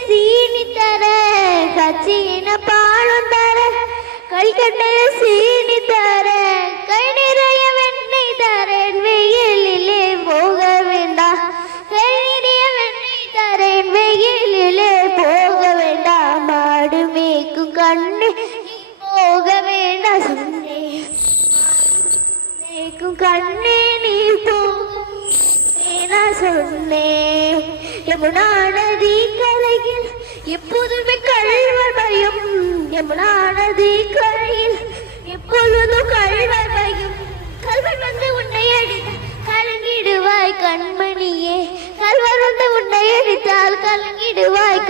சீனி தர கச்சின பாலும் தர கல்கண்ட சீனி தர கை நிறைய வெண்ணெய் தரேன் வெயிலிலே போக வேண்டாம் கை நிறைய வெண்ணெய் தரேன் வெயிலிலே போக வேண்டாம் மாடு மேய்க்கும் கண்ணு போக வேண்டாம் சொன்னேன் மேய்க்கும் கண்ணே நீ சொன்னேன் யமுனா நதி கரையில் எப்போதுமே கள்வர் பயம் யமுனா நதி கரையில் எப்பொழுதும் கள்வர் பயம் கல்வர் வந்து உன்னை அடித்தால் கலங்கிடுவாய் கண்மணியே கல்வர் வந்து உன்னை அடித்தால் கலங்கிடுவாய்